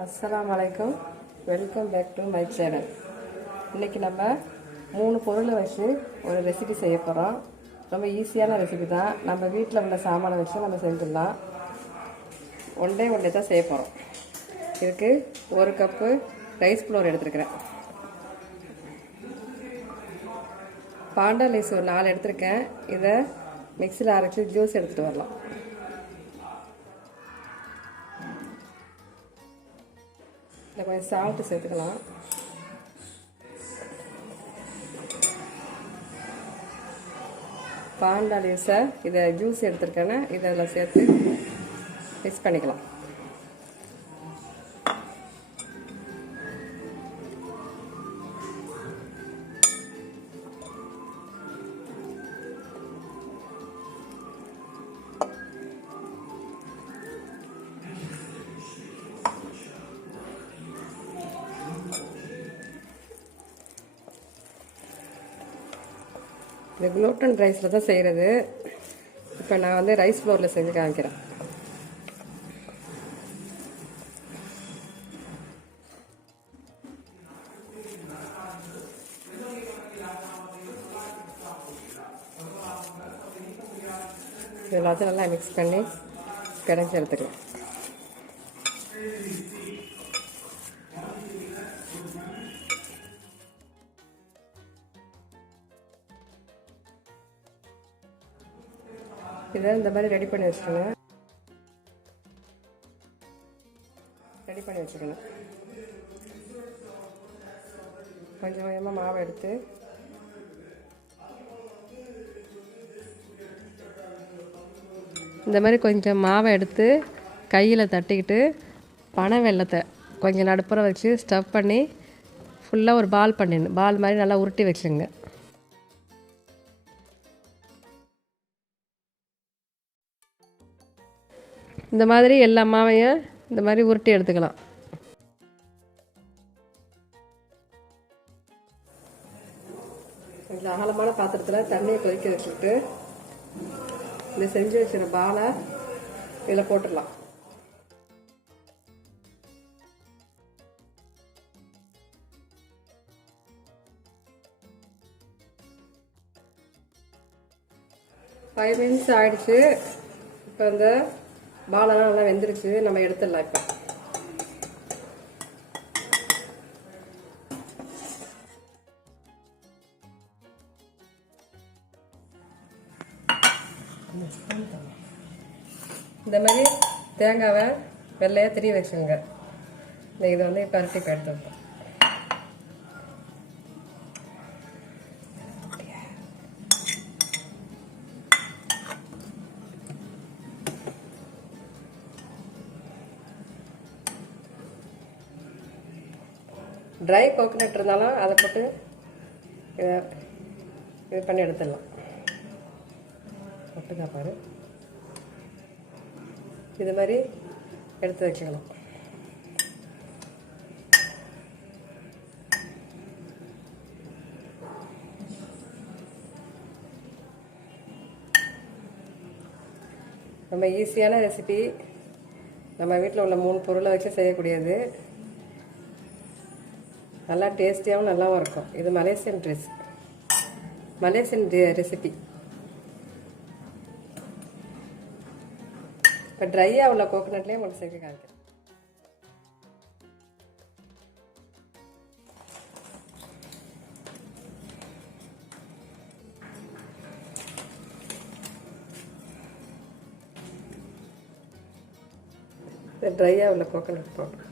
Assalamualaikum. Welcome back to my channel. இன்னைக்கு நம்ம 3 பொருளை வச்சு ஒரு ரெசிபி செய்ய போறோம். ரொம்ப ஈஸியான ரெசிபி தான். நம்ம வீட்ல உள்ள சாமானை வச்சு நம்ம செஞ்சிடலாம். ஒண்டே தான் செய்ய போறோம். இதுக்கு 1 கப் ரைஸ் ஃப்ளோர் எடுத்துக்கிறேன். பாண்டா ரைஸ் ஒரு 4 எடுத்துக்கிறேன். இதை மிக்ஸியில் அரைச்சு ஜூஸ் எடுத்துட்டு வரலாம். இதில் கொஞ்சம் சால்ட்டு சேர்த்துக்கலாம். பாண்டா லீவ்ஸை இதை ஜூஸ் எடுத்துருக்கேன்னா இதை அதில் சேர்த்து மிக்ஸ் பண்ணிக்கலாம். இது குளூட்டன் ரைஸில் தான் செய்கிறது. இப்போ நான் வந்து ரைஸ் ஃப்ளோரில் செஞ்சு காமிக்கிறேன். இதெல்லாத்தையும் நல்லா மிக்ஸ் பண்ணி கடைஞ்சி எடுத்துக்கலாம். இதை இந்த மாதிரி ரெடி பண்ணி வச்சுக்கணும். கொஞ்சம் கொஞ்சமாக மாவை எடுத்து இந்த மாதிரி கொஞ்சம் மாவை எடுத்து கையில் தட்டிக்கிட்டு பனை வெல்லத்தை கொஞ்சம் நடுப்புற வச்சு ஸ்டஃப் பண்ணி ஃபுல்லாக ஒரு பால் பண்ணிடணும். பால் மாதிரி நல்லா உருட்டி வச்சுங்க. இந்த மாதிரி எல்லா மாவையும் இந்த மாதிரி உருட்டி எடுத்துக்கலாம். கொஞ்சம் அகலமான பாத்திரத்தில் தண்ணியை கொதிக்க வச்சுக்கிட்டு இந்த செஞ்சு வச்சுற பாலை இதில் போட்டுடலாம். ஃபைவ் மினிட்ஸ் ஆயிடுச்சு. இப்போ இந்த பாலெல்லாம் நல்லா வெந்துருச்சு. நம்ம எடுத்துடலாம். இப்போ இந்த மாதிரி தேங்காவை வெள்ளையாக திரி வச்சுங்க. இதை வந்து இப்போ அரட்டி எடுத்துப்போம். ட்ரை கோகனட் இருந்தாலும் அதை போட்டு இது பண்ணி எடுத்துடலாம். ஒட்டுக்கா பாரு, இது மாதிரி எடுத்து வச்சுக்கலாம். ரொம்ப ஈஸியான ரெசிபி. நம்ம வீட்டில் உள்ள 3 பொருளை வச்சு செய்யக்கூடியது. நல்லா டேஸ்டியாகவும் நல்லாவும் இருக்கும். இது மலேசியன் ரெசிபி. இப்போ ட்ரையாக உள்ள கோகனட்லேயே உங்களுக்கு சேர்க்க காமிக்கிறேன். ட்ரையாக உள்ள கோகனட் போட்டு